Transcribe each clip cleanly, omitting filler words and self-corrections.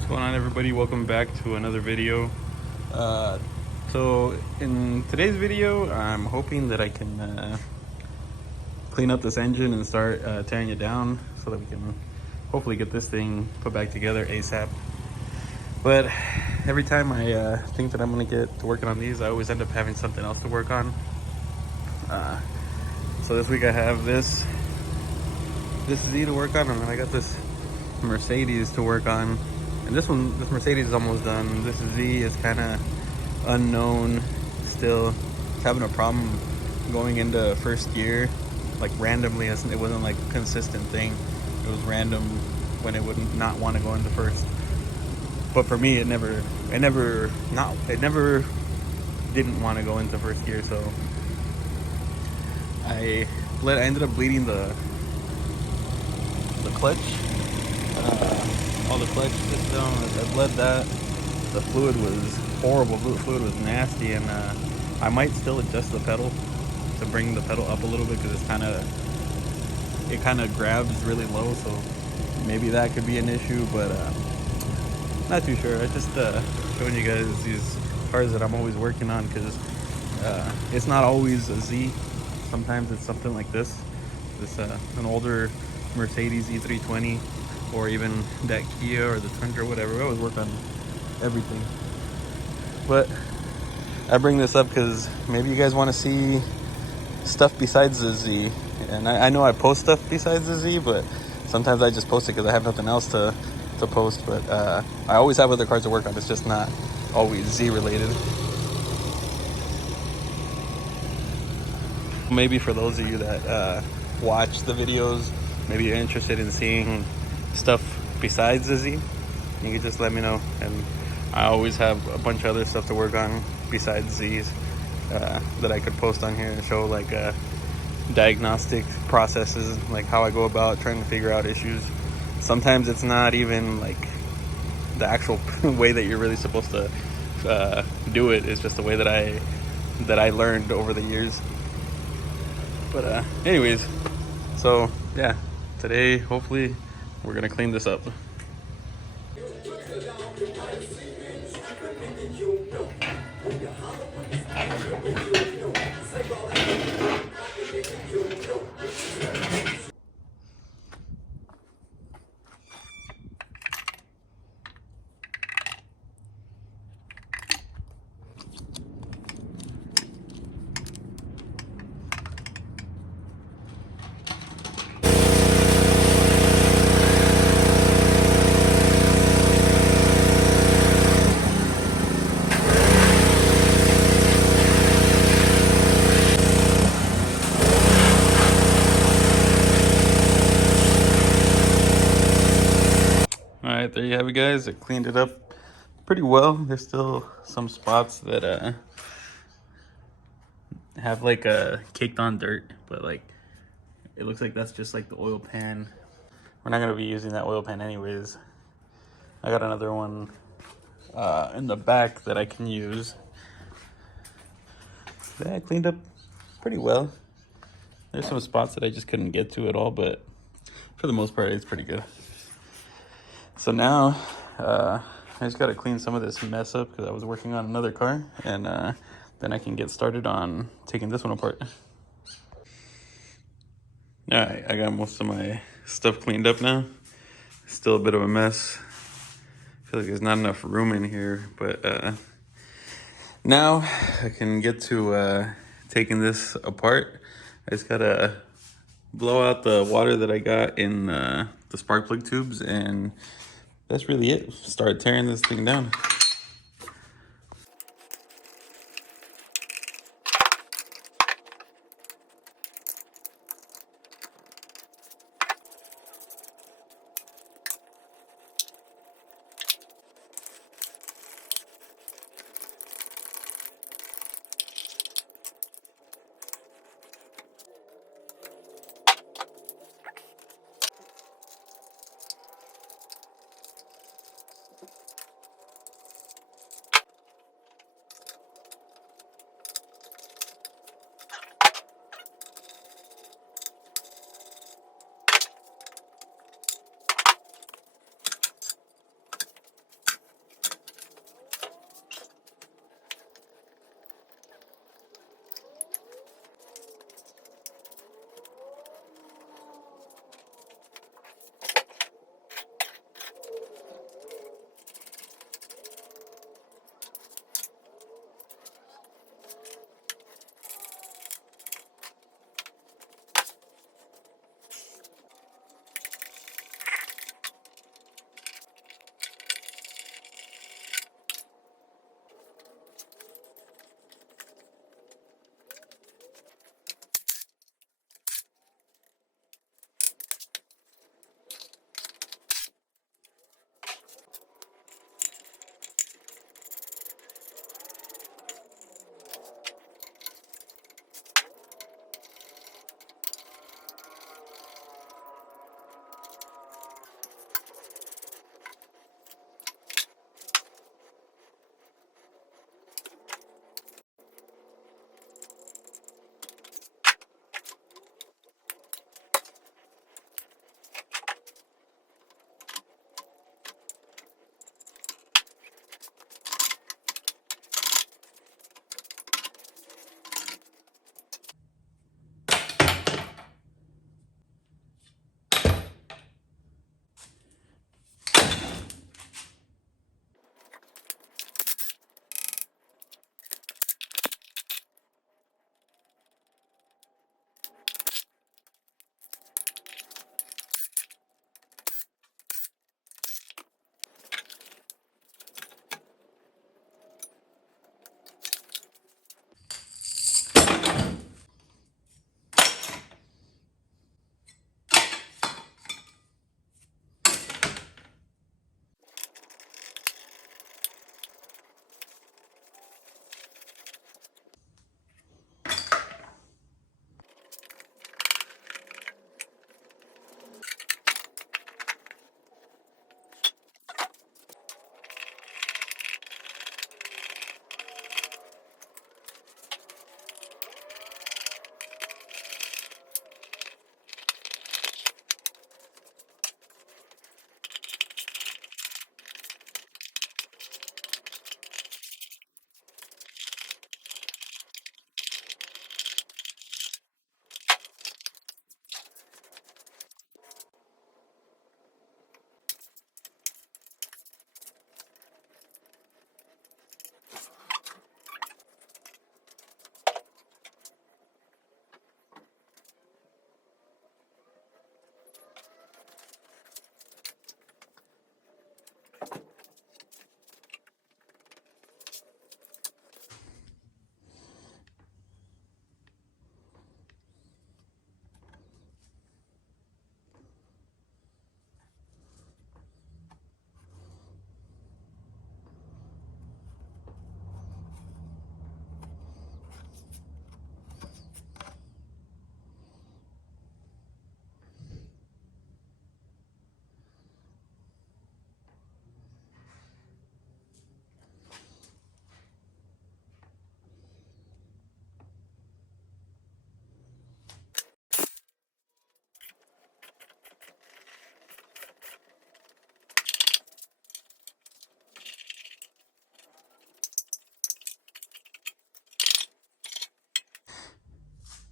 What's going on, everybody? Welcome back to another video. So in today's video, I'm hoping that I can clean up this engine and start tearing it down so that we can hopefully get this thing put back together ASAP. But every time I think that I'm gonna get to working on these, I always end up having something else to work on. So this week I have this Z to work on, and then I got this Mercedes to work on. And this Mercedes is almost done. This Z is kind of unknown still. It's having a problem going into first gear, like randomly. It wasn't like a consistent thing. It was random when it would not want to go into first. But for me, it never didn't want to go into first gear. So I ended up bleeding the clutch. All the clutch system, I bled that. The fluid was horrible. The fluid was nasty, and I might still adjust the pedal to bring the pedal up a little bit, because it kind of grabs really low, so maybe that could be an issue, but not too sure. I just showing you guys these cars that I'm always working on, because it's not always a Z. Sometimes it's something like this an older Mercedes E320, or even that Kia or the Tundra, whatever. I always work on everything. But I bring this up because maybe you guys want to see stuff besides the Z. And I know I post stuff besides the Z, but sometimes I just post it because I have nothing else to post. But I always have other cars to work on. It's just not always Z related. Maybe for those of you that watch the videos, maybe you're interested in seeing stuff besides the Z, you can just let me know. And I always have a bunch of other stuff to work on besides Z's that I could post on here and show, like diagnostic processes, like how I go about trying to figure out issues. Sometimes it's not even like the actual way that you're really supposed to do it. It's just the way that I learned over the years. But anyways, so yeah, today hopefully we're gonna clean this up. All right, there you have it, guys. I cleaned it up pretty well. There's still some spots that have like caked on dirt, but like it looks like that's just like the oil pan. We're not gonna be using that oil pan anyways. I got another one in the back that I can use. Yeah, I cleaned up pretty well. There's some spots that I just couldn't get to at all, but for the most part, it's pretty good. So now, I just gotta clean some of this mess up because I was working on another car, and then I can get started on taking this one apart. All right, I got most of my stuff cleaned up now. Still a bit of a mess. I feel like there's not enough room in here, but now I can get to taking this apart. I just gotta blow out the water that I got in the spark plug tubes, and that's really it. Start tearing this thing down.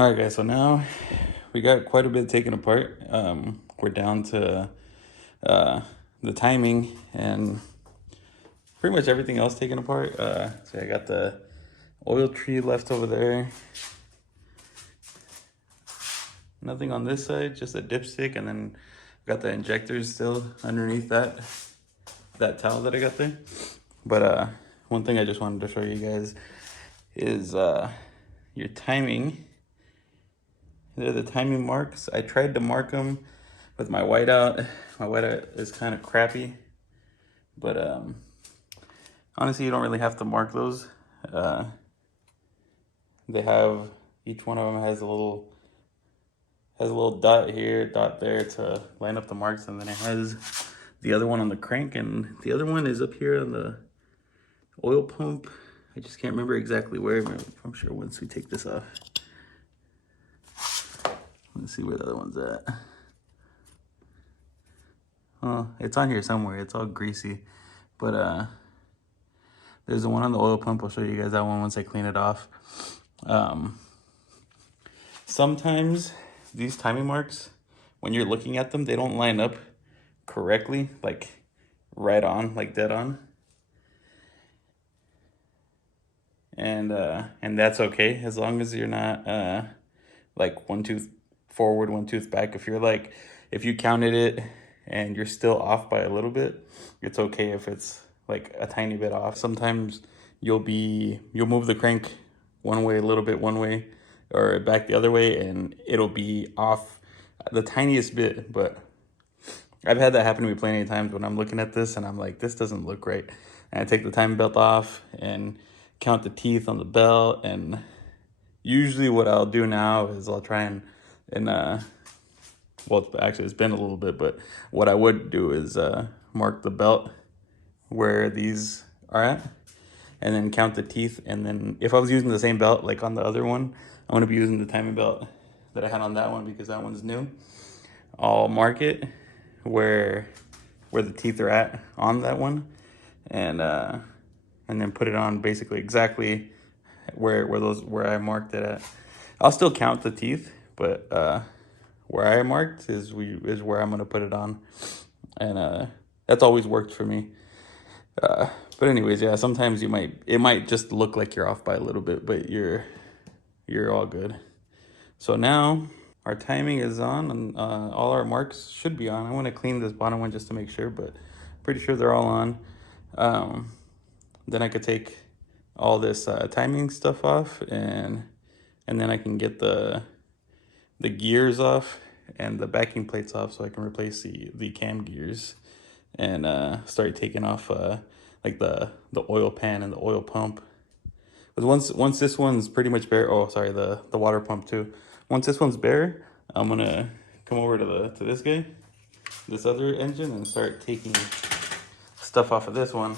All right, guys, so now we got quite a bit taken apart. We're down to the timing and pretty much everything else taken apart. So I got the oil tree left over there. Nothing on this side, just a dipstick, and then got the injectors still underneath that towel that I got there. But one thing I just wanted to show you guys is your timing. They're the timing marks. I tried to mark them with my whiteout. My whiteout is kind of crappy, but honestly, you don't really have to mark those. They have, each one of them has a little dot here, dot there to line up the marks, and then it has the other one on the crank, and the other one is up here on the oil pump. I just can't remember exactly where. I'm sure once we take this off. Let's see where the other one's at. Oh, it's on here somewhere. It's all greasy. But there's the one on the oil pump. I'll show you guys that one once I clean it off. Sometimes these timing marks, when you're looking at them, they don't line up correctly, like right on, like dead on. And that's okay, as long as you're not like one tooth forward, one tooth back. If you counted it and you're still off by a little bit, it's okay if it's like a tiny bit off. Sometimes you'll move the crank one way, a little bit one way, or back the other way, and it'll be off the tiniest bit. But I've had that happen to me plenty of times when I'm looking at this and I'm like, this doesn't look right. And I take the timing belt off and count the teeth on the belt. And usually what I'll do now is I'll try and well, actually it's been a little bit, but what I would do is mark the belt where these are at, and then count the teeth. And then if I was using the same belt like on the other one, I'm gonna be using the timing belt that I had on that one because that one's new. I'll mark it where the teeth are at on that one, and then put it on basically exactly where I marked it at. I'll still count the teeth, but where I marked is where I'm gonna put it on, and that's always worked for me. But anyways, yeah, sometimes it might just look like you're off by a little bit, but you're all good. So now our timing is on, and all our marks should be on. I want to clean this bottom one just to make sure, but pretty sure they're all on. Then I could take all this timing stuff off, and then I can get the gears off and the backing plates off, so I can replace the cam gears and start taking off like the oil pan and the oil pump. Because once this one's pretty much bare, oh sorry, the water pump too. Once this one's bare, I'm gonna come over to this guy, this other engine, and start taking stuff off of this one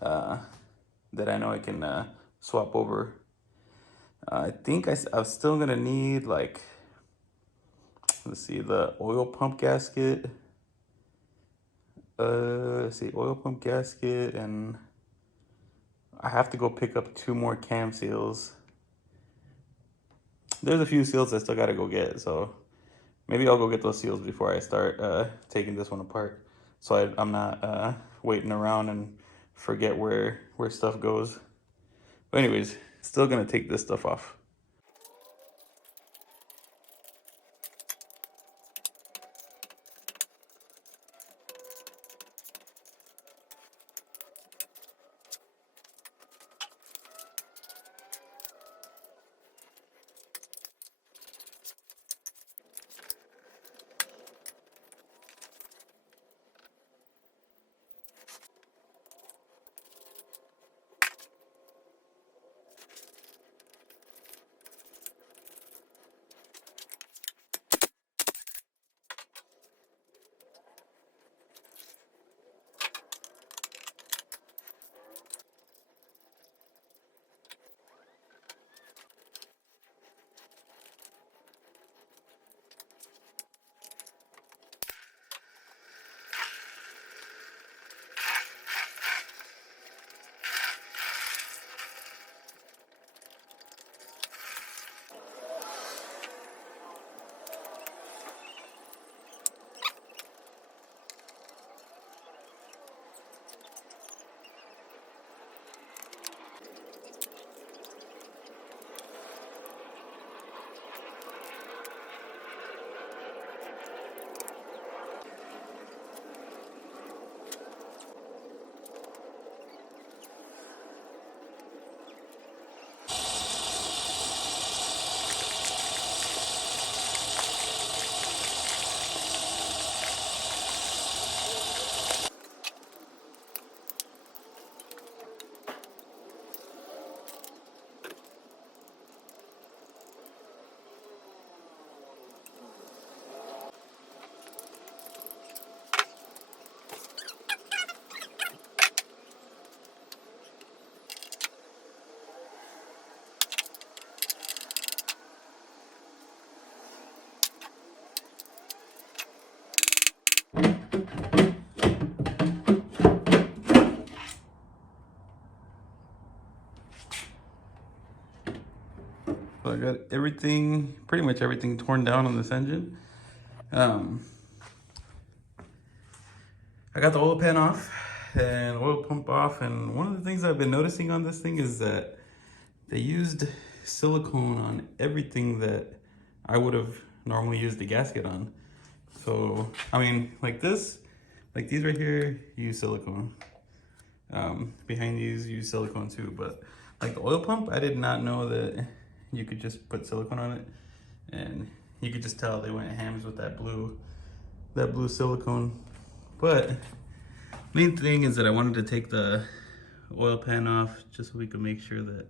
that I know I can swap over. I think I'm still gonna need, like, let's see, the oil pump gasket. Let's see, oil pump gasket, and I have to go pick up 2 more cam seals. There's a few seals I still gotta go get, so maybe I'll go get those seals before I start taking this one apart, so I'm not waiting around and forget where stuff goes. But anyways, still gonna take this stuff off. everything, pretty much everything torn down on this engine. I got the oil pan off and oil pump off, and one of the things I've been noticing on this thing is that they used silicone on everything that I would have normally used the gasket on. So, I mean, like this, like these right here, use silicone. Behind these, use silicone too. But like the oil pump, I did not know that you could just put silicone on it, and you could just tell they went hams with that blue silicone. But main thing is that I wanted to take the oil pan off just so we could make sure that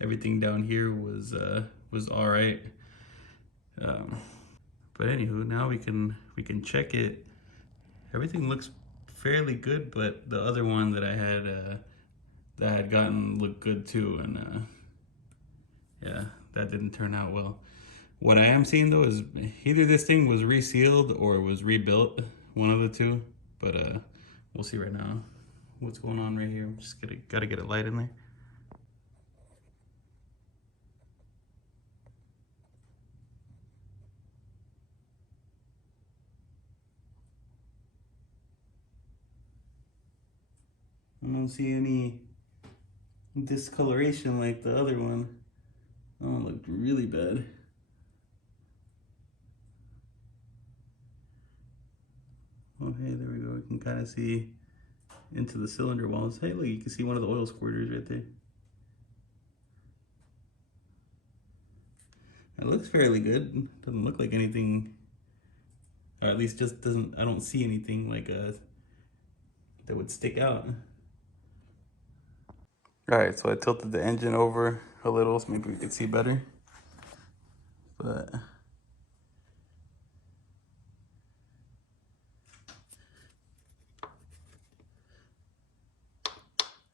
everything down here was all right. But anywho, now we can check it. Everything looks fairly good, but the other one that I had gotten looked good too, and yeah, that didn't turn out well. What I am seeing though is either this thing was resealed or was rebuilt, one of the two. But we'll see right now what's going on right here. I'm just gotta get a light in there. I don't see any discoloration like the other one. That one looked really bad. Oh, hey, there we go. We can kind of see into the cylinder walls. Hey, look, you can see one of the oil squirters right there. It looks fairly good. Doesn't look like anything, or at least just doesn't, I don't see anything like that would stick out. All right, so I tilted the engine over a little so maybe we could see better. But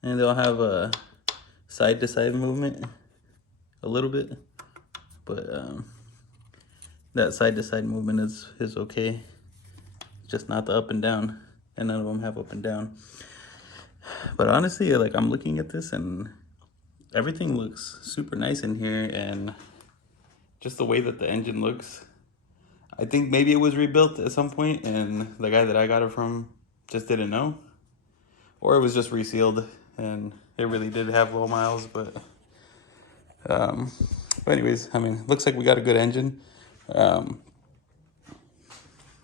and they'll have a side-to-side movement a little bit, but that side-to-side movement is okay, just not the up and down, and none of them have up and down. But honestly, like, I'm looking at this and everything looks super nice in here, and just the way that the engine looks, I think maybe it was rebuilt at some point and the guy that I got it from just didn't know, or it was just resealed and it really did have low miles. But anyways, I mean, looks like we got a good engine.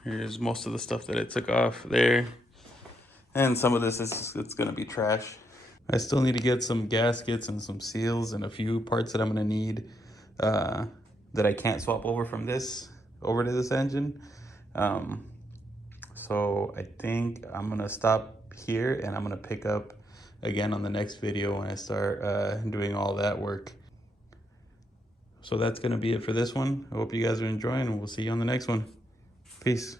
Here's most of the stuff that it took off there, and some of this it's gonna be trash. I still need to get some gaskets and some seals and a few parts that I'm gonna need that I can't swap over from this over to this engine. So I think I'm gonna stop here, and I'm gonna pick up again on the next video when I start doing all that work. So that's gonna be it for this one. I hope you guys are enjoying, and we'll see you on the next one. Peace.